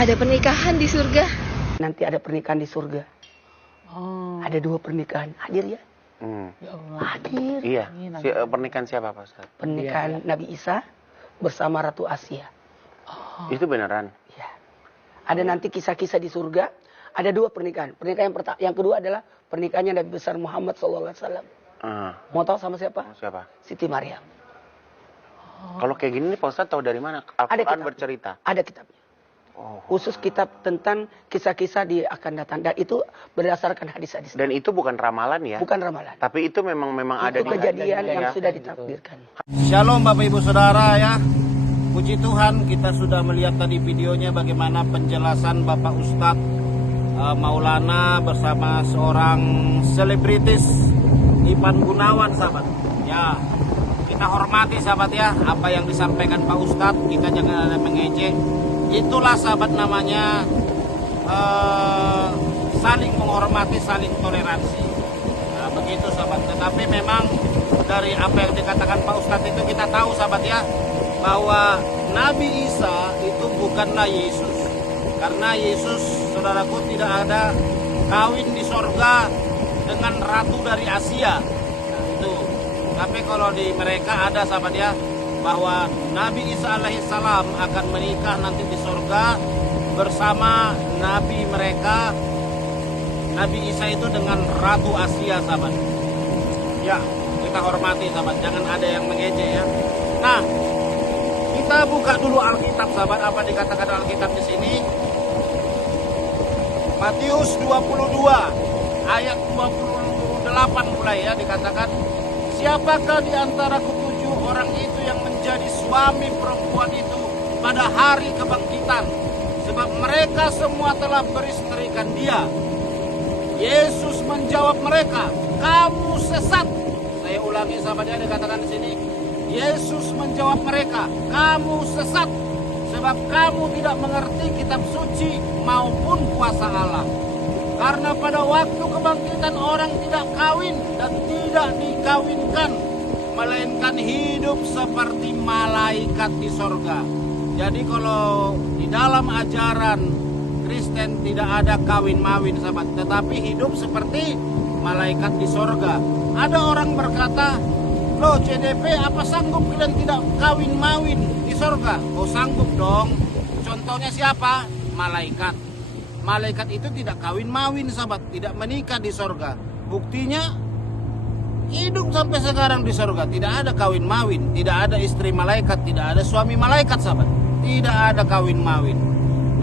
Ada pernikahan di surga. Nanti ada pernikahan di surga. Ada 2 pernikahan. Hadir ya? Ya Allah. Hadir. Iya. Pernikahan siapa Pak Ustadz? Pernikahan Nabi Isa bersama Ratu Asia. Itu beneran? Ya. Ada nanti kisah-kisah di surga. Ada 2 pernikahan. Pernikahan yang kedua adalah pernikahannya Nabi besar Muhammad SAW. Mau tahu sama siapa? Siapa? Siti Maryam. Kalau kayak gini nih Pak Ustadz tahu dari mana? Al-Quran bercerita. Ada kitabnya. Khusus kitab tentang kisah-kisah di akan datang. Dan itu berdasarkan hadis-hadis. Dan itu bukan ramalan ya? Bukan ramalan. Tapi itu memang ada Itu di kejadian yang ya? sudah ditakdirkan. Shalom Bapak Ibu Saudara ya. Puji Tuhan kita sudah melihat tadi videonya bagaimana penjelasan Bapak Ustadz Maulana bersama seorang selebritis Ipan Gunawan sahabat. Ya, kita hormati sahabat ya apa yang disampaikan Pak Ustadz, kita jangan ada mengejek. Itulah sahabat namanya saling menghormati, saling toleransi. Nah, begitu sahabat. Tetapi memang dari apa yang dikatakan Pak Ustadz itu kita tahu sahabat ya bahwa Nabi Isa itu bukanlah Yesus. Karena Yesus, saudaraku, tidak ada kawin di sorga dengan ratu dari Asia. Nah, itu. Tapi kalau di mereka ada sahabat ya, bahwa Nabi Isa alaihissalam akan menikah nanti di sorga bersama Nabi mereka. Nabi Isa itu dengan Ratu Asia sahabat. Ya, kita hormati sahabat, jangan ada yang mengejek ya. Nah, kita buka dulu Alkitab sahabat, apa dikatakan Alkitab di sini? Matius 22 ayat 28 mulai ya, dikatakan, siapakah di antara ketujuh orang itu yang menjadi suami perempuan itu pada hari kebangkitan? Sebab mereka semua telah beristerikan dia. Yesus menjawab mereka, kamu sesat. Saya ulangi sahabat ya, dikatakan di sini. Yesus menjawab mereka, kamu sesat. Sebab kamu tidak mengerti kitab suci maupun kuasa Allah. Karena pada waktu kebangkitan orang tidak kawin dan tidak dikawinkan, melainkan hidup seperti malaikat di sorga. Jadi kalau di dalam ajaran Kristen tidak ada kawin-mawin sahabat, tetapi hidup seperti malaikat di sorga. Ada orang berkata, loh CDP apa sanggup kalian tidak kawin-mawin di sorga? Oh sanggup dong. Contohnya siapa? Malaikat. Malaikat itu tidak kawin-mawin sahabat, tidak menikah di sorga. Buktinya hidup sampai sekarang di sorga, tidak ada kawin-mawin, tidak ada istri malaikat, tidak ada suami malaikat sahabat, tidak ada kawin-mawin.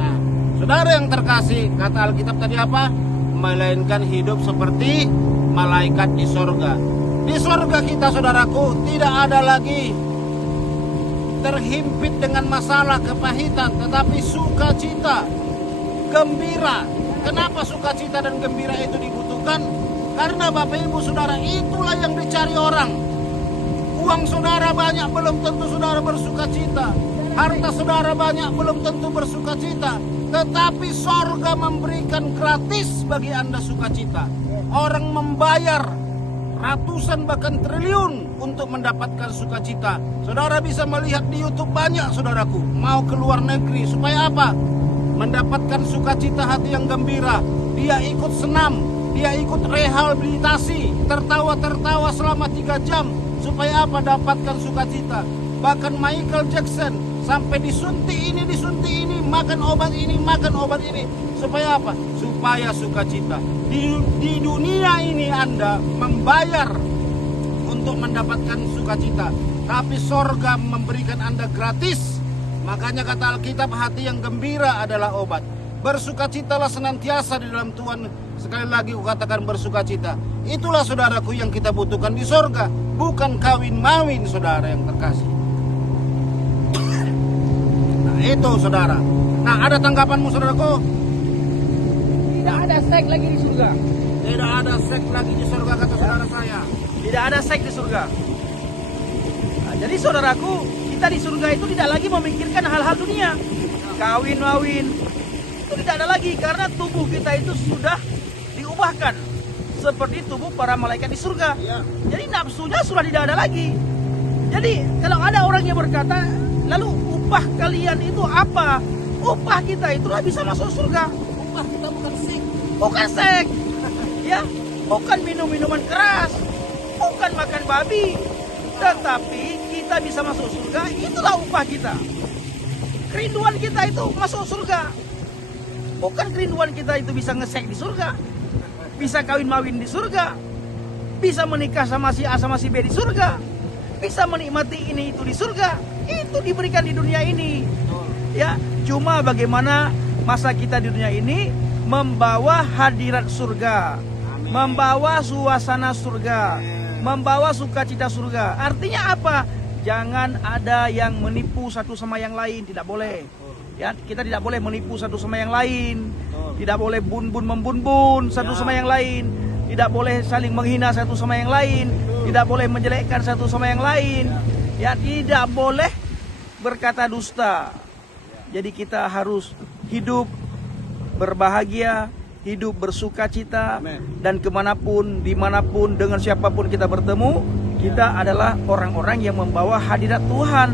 Nah, saudara yang terkasih, kata Alkitab tadi apa? Melainkan hidup seperti malaikat di sorga. Di sorga kita saudaraku tidak ada lagi terhimpit dengan masalah kepahitan, tetapi sukacita, gembira. Kenapa sukacita dan gembira itu dibutuhkan? Karena Bapak Ibu Saudara, itulah yang dicari orang. Uang saudara banyak belum tentu saudara bersukacita. Harta saudara banyak belum tentu bersukacita. Tetapi sorga memberikan gratis bagi Anda sukacita. Orang membayar ratusan bahkan triliun untuk mendapatkan sukacita. Saudara bisa melihat di YouTube banyak saudaraku mau ke luar negeri supaya apa? Mendapatkan sukacita hati yang gembira. Dia ikut senam, dia ikut rehabilitasi, tertawa-tertawa selama 3 jam supaya apa? Dapatkan sukacita. Bahkan Michael Jackson sampai disuntik ini, makan obat ini supaya apa? Supaya sukacita. Di dunia ini Anda membayar untuk mendapatkan sukacita, tapi sorga memberikan Anda gratis. Makanya kata Alkitab, hati yang gembira adalah obat. Bersukacitalah senantiasa di dalam Tuhan. Sekali lagi kukatakan bersukacita. Itulah saudaraku yang kita butuhkan di sorga, bukan kawin-mawin saudara yang terkasih. Nah itu saudara. Nah ada tanggapanmu saudaraku? Tidak ada seks lagi di surga. Tidak ada seks lagi di surga kata saudara saya. Tidak ada seks di surga. Nah, jadi saudaraku, kita di surga itu tidak lagi memikirkan hal-hal dunia. Kawin-mawin itu tidak ada lagi karena tubuh kita itu sudah diubahkan seperti tubuh para malaikat di surga. Ya. Jadi nafsunya sudah tidak ada lagi. Jadi kalau ada orang yang berkata, lalu upah kalian itu apa? upah kita itulah bisa masuk surga. Upah kita bukan seks. Bukan seks, ya, bukan minum-minuman keras, bukan makan babi, tetapi kita bisa masuk surga. Itulah upah kita. Kerinduan kita itu masuk surga. Bukan kerinduan kita itu bisa ngesek di surga, bisa kawin-mawin di surga, bisa menikah sama si A sama si B di surga, bisa menikmati ini itu di surga. Itu diberikan di dunia ini. Ya, cuma bagaimana masa kita di dunia ini membawa hadirat surga, membawa suasana surga, membawa sukacita surga. Artinya apa? Jangan ada yang menipu satu sama yang lain, tidak boleh. Ya, kita tidak boleh menipu satu sama yang lain. Tidak boleh bun-bun membun-bun satu sama yang lain. Tidak boleh saling menghina satu sama yang lain. Tidak boleh menjelekkan satu sama yang lain. Ya, tidak boleh berkata dusta. Jadi kita harus hidup berbahagia, hidup bersukacita, dan kemanapun, dimanapun, dengan siapapun kita bertemu, kita adalah orang-orang yang membawa hadirat Tuhan,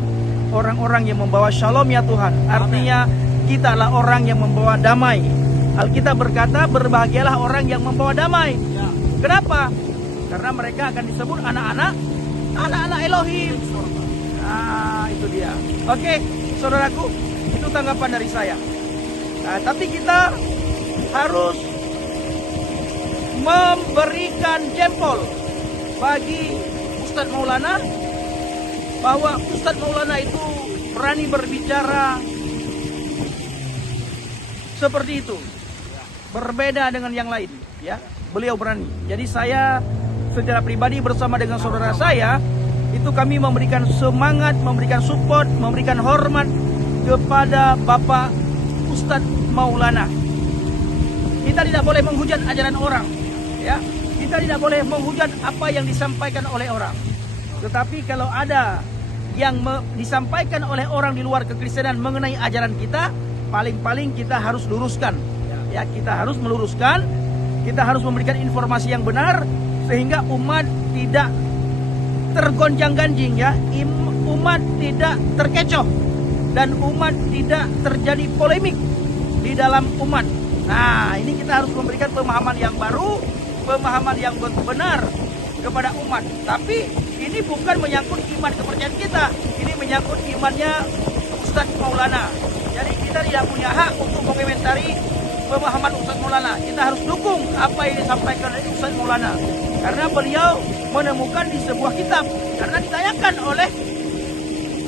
orang-orang yang membawa shalom ya Tuhan. Artinya kita adalah orang yang membawa damai. Alkitab berkata berbahagialah orang yang membawa damai. Kenapa? Karena mereka akan disebut anak-anak Elohim. Nah, itu dia. Oke, saudaraku, itu tanggapan dari saya. Nah, tapi kita harus memberikan jempol bagi Ustadz Maulana, bahwa Ustadz Maulana itu berani berbicara seperti itu, berbeda dengan yang lain, ya. Beliau berani. Jadi saya secara pribadi bersama dengan saudara saya itu kami memberikan semangat, memberikan support, memberikan hormat kepada Bapak Ustadz Maulana. Kita tidak boleh menghujat ajaran orang, ya. Kita tidak boleh menghujat apa yang disampaikan oleh orang. Tetapi kalau ada yang disampaikan oleh orang di luar kekristenan mengenai ajaran kita, paling-paling kita harus luruskan. Ya, kita harus meluruskan, kita harus memberikan informasi yang benar sehingga umat tidak tergonjang-ganjing, ya. Umat tidak terkecoh dan umat tidak terjadi polemik di dalam umat. Nah, ini kita harus memberikan pemahaman yang baru, pemahaman yang benar kepada umat. Tapi ini bukan menyangkut iman kepercayaan kita, ini menyangkut imannya Ustadz Maulana. Jadi kita tidak punya hak untuk mengomentari pemahaman Ustadz Maulana. Kita harus dukung apa yang disampaikan oleh Ustadz Maulana, karena beliau menemukan di sebuah kitab, karena ditayangkan oleh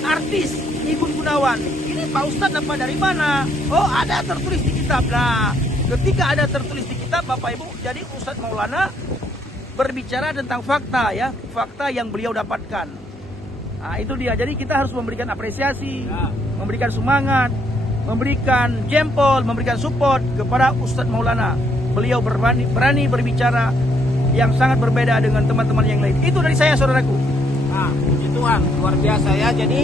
artis Ibu Gunawan. Ini Pak Ustadz dapat dari mana? Oh, ada tertulis di kitab. Nah, ketika ada tertulis di kitab, Bapak Ibu, jadi Ustadz Maulana berbicara tentang fakta, ya, fakta yang beliau dapatkan. Nah, itu dia. Jadi kita harus memberikan apresiasi, memberikan semangat, memberikan jempol, memberikan support kepada Ustadz Maulana. Beliau berani berbicara yang sangat berbeda dengan teman-teman yang lain. Itu dari saya, saudaraku. Nah, puji Tuhan, luar biasa ya. Jadi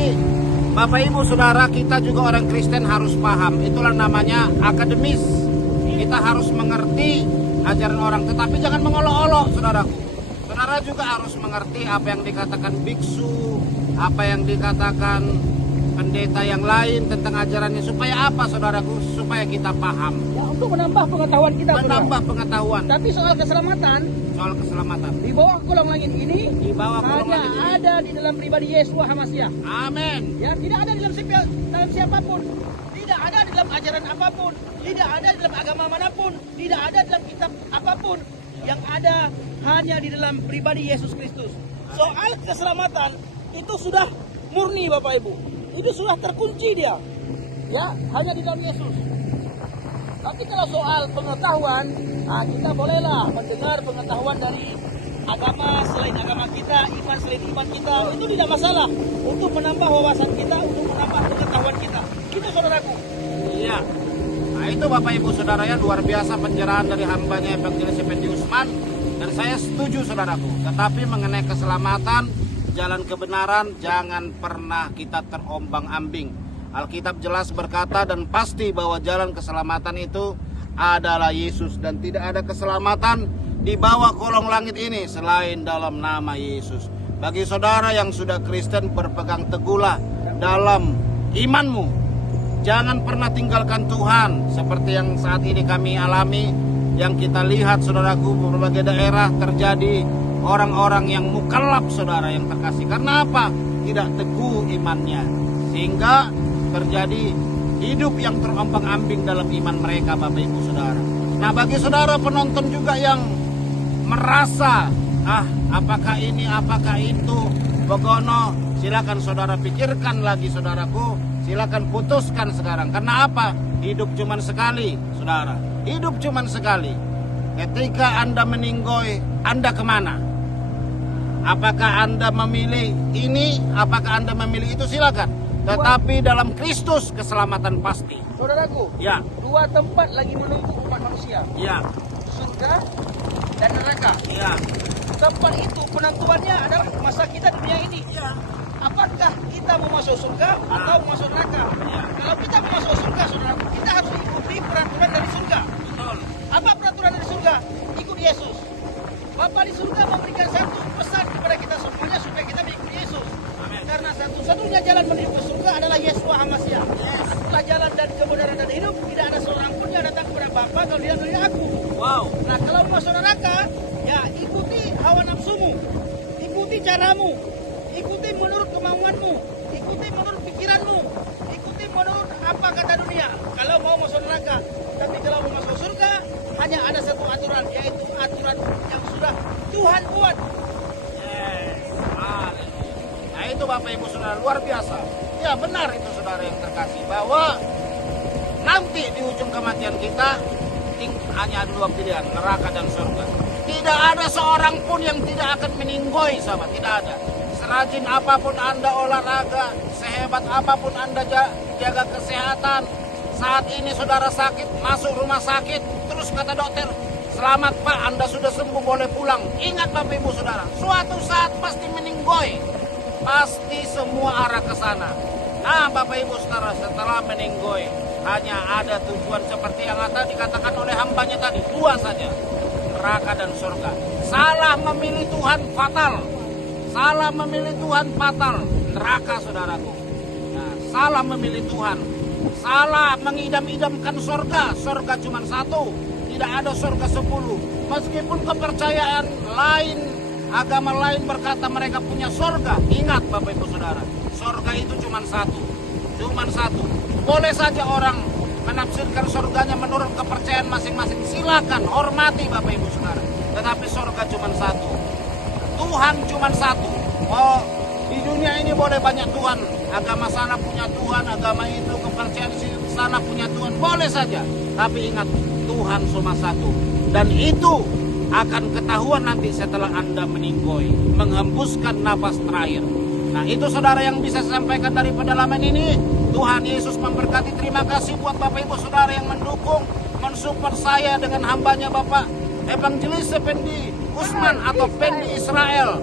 Bapak Ibu Saudara, kita juga orang Kristen harus paham. Itulah namanya akademis. Kita harus mengerti ajaran orang, tetapi jangan mengolok-olok, saudaraku. Saudara juga harus mengerti apa yang dikatakan biksu, apa yang dikatakan pendeta yang lain tentang ajarannya. Supaya apa, saudaraku? Supaya kita paham. Ya, untuk menambah pengetahuan kita. Menambah pengetahuan. Tapi soal keselamatan, Di bawah kolong langit ini, di bawah kolong langit ini ada di dalam pribadi Yeshua HaMashiach. Amin. Ya, tidak ada di dalam siapapun, tidak ada di dalam ajaran apapun, tidak ada di dalam agama manapun, tidak ada dalam kitab apapun. Yang ada hanya di dalam pribadi Yesus Kristus. Soal keselamatan itu sudah murni, Bapak Ibu. Itu sudah terkunci dia. Ya, hanya di dalam Yesus. Tapi kalau soal pengetahuan, nah kita bolehlah mendengar pengetahuan dari agama selain agama kita, iman selain iman kita. Itu tidak masalah untuk menambah wawasan kita, untuk menambah pengetahuan kita. Itu, saudaraku. Iya. Nah, itu Bapak Ibu Saudara ya, luar biasa pencerahan dari hambanya Evangelis Effendi Usman. Dan saya setuju, saudaraku. Tetapi mengenai keselamatan, jalan kebenaran, jangan pernah kita terombang-ambing. Alkitab jelas berkata dan pasti bahwa jalan keselamatan itu adalah Yesus. Dan tidak ada keselamatan di bawah kolong langit ini selain dalam nama Yesus. Bagi saudara yang sudah Kristen, berpegang teguhlah dalam imanmu. Jangan pernah tinggalkan Tuhan. Seperti yang saat ini kami alami, yang kita lihat saudaraku, berbagai daerah terjadi orang-orang yang mukallaf saudara yang terkasih. Karena apa? Tidak teguh imannya, sehingga terjadi hidup yang terombang-ambing dalam iman mereka, Bapak Ibu Saudara. Nah, bagi saudara penonton juga yang merasa apakah ini, apakah itu, begono, silakan saudara pikirkan lagi saudaraku, silakan putuskan sekarang. Karena apa? Hidup cuman sekali, saudara. Hidup cuman sekali. Ketika Anda meninggoy, Anda kemana? Apakah Anda memilih ini, apakah Anda memilih itu, silakan. Tetapi dalam Kristus keselamatan pasti. Saudaraku, Ya. dua tempat lagi menunggu umat manusia. Ya. Surga dan neraka. Ya. Tempat itu penentuannya adalah masa kita dunia ini. Ya. Apakah kita mau masuk surga atau mau masuk neraka? Ya. Kalau kita mau masuk surga, saudaraku, kita harus ikuti peraturan dari surga. Betul. Apa peraturan dari surga? Ikut Yesus. Bapa di surga memberikan satu pesan kepada kita semuanya supaya kita mengikuti Yesus. Amin. Karena satu-satunya jalan menuju ke surga adalah Yeshua HaMashiach. Itulah jalan dan kebenaran dan hidup. Tidak ada seorang pun yang datang kepada Bapa kalau dia melalui aku. Wow. Nah, kalau masuk neraka, ya ikuti hawa nafsumu, ikuti caramu, ikuti menurut kemauanmu, ikuti menurut pikiranmu, ikuti menurut apa kata dunia. Kalau mau masuk neraka, tapi kalau mau masuk surga, hanya ada satu aturan, yaitu aturan yang sudah Tuhan buat. Yes. Haleluya. Nah, itu Bapak Ibu Saudara, luar biasa. Ya, benar itu saudara yang terkasih, bahwa nanti di ujung kematian kita hanya ada dua pilihan, neraka dan surga. Tidak ada seorang pun yang tidak akan meninggoy, sahabat. Tidak ada. Serajin apapun Anda olahraga, sehebat apapun Anda jaga kesehatan, saat ini saudara sakit, masuk rumah sakit, terus kata dokter, selamat Pak, Anda sudah sembuh, boleh pulang. Ingat Bapak Ibu Saudara, suatu saat pasti meninggoy. Pasti semua arah ke sana. Nah, Bapak Ibu Saudara, setelah meninggoy, hanya ada tujuan seperti yang tadi dikatakan oleh hambanya tadi, dua saja, neraka dan surga. Salah memilih Tuhan fatal. Salah memilih Tuhan fatal, neraka saudaraku. Nah, salah memilih Tuhan, salah mengidam-idamkan surga. Surga cuma satu, tidak ada surga 10. Meskipun kepercayaan lain, agama lain berkata mereka punya surga. Ingat Bapak Ibu Saudara, surga itu cuma satu. Cuma satu. Boleh saja orang menafsirkan surganya menurut kepercayaan masing-masing. Silakan, hormati Bapak Ibu Saudara. Tetapi surga cuma satu. Tuhan cuma satu. Oh, di dunia ini boleh banyak Tuhan. Agama sana punya Tuhan, agama itu, kepercayaan sana punya Tuhan. Boleh saja. Tapi ingat, Tuhan cuma satu. Dan itu akan ketahuan nanti setelah Anda meninggoy, menghembuskan nafas terakhir. Nah, itu saudara yang bisa saya sampaikan dari pedalaman ini. Tuhan Yesus memberkati. Terima kasih buat Bapak Ibu Saudara yang mendukung, mensupport saya dengan hambanya Bapak Evangelis Pendi Usman atau Pendi Israel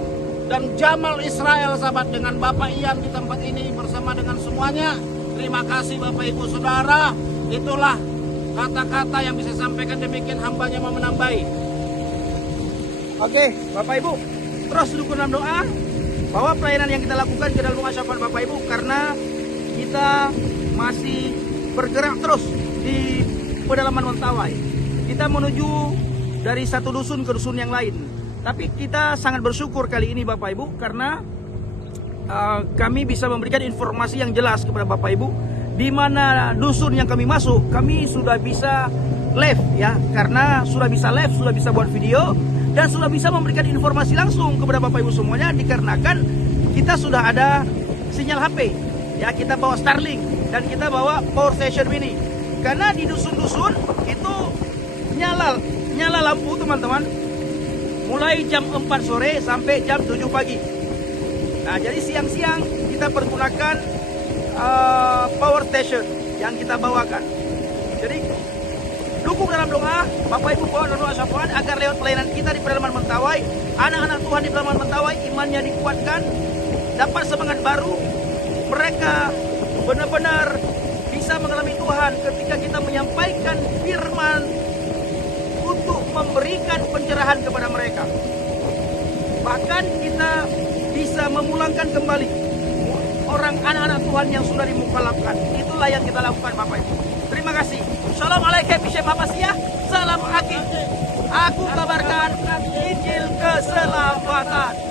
dan Jamal Israel, sahabat, dengan Bapak Ian di tempat ini bersama dengan semuanya. Terima kasih Bapak Ibu Saudara. Itulah kata-kata yang bisa sampaikan, demikian hambanya mau menambahi. Oke, Bapak Ibu, terus dukung dalam doa bahwa pelayanan yang kita lakukan ke dalam syafaat Bapak Ibu, karena kita masih bergerak terus di pedalaman Mentawai. Kita menuju dari satu dusun ke dusun yang lain. Tapi kita sangat bersyukur kali ini Bapak Ibu, karena kami bisa memberikan informasi yang jelas kepada Bapak Ibu. Di mana dusun yang kami masuk, kami sudah bisa live ya, karena sudah bisa live, sudah bisa buat video, dan sudah bisa memberikan informasi langsung kepada Bapak Ibu semuanya, dikarenakan kita sudah ada sinyal HP ya, kita bawa Starlink dan kita bawa power station mini. Karena di dusun-dusun itu nyala lampu teman-teman, mulai jam 4 sore sampai jam 7 pagi. Nah, jadi siang-siang kita pergunakan power station yang kita bawakan. Jadi dukung dalam doa, Bapak Ibu bawa doa syafaat agar lewat pelayanan kita di pedalaman Mentawai, anak-anak Tuhan di pedalaman Mentawai imannya dikuatkan, dapat semangat baru, mereka benar-benar bisa mengalami Tuhan ketika kita menyampaikan firman untuk memberikan pencerahan kepada mereka. Bahkan kita bisa memulangkan kembali orang anak-anak Tuhan yang sudah dimukalafkan. Itulah yang kita lakukan Bapak Ibu. Terima kasih. Assalamualaikum Bishe Bapak Sia. Salam Aki. Aku kabarkan Injil keselamatan.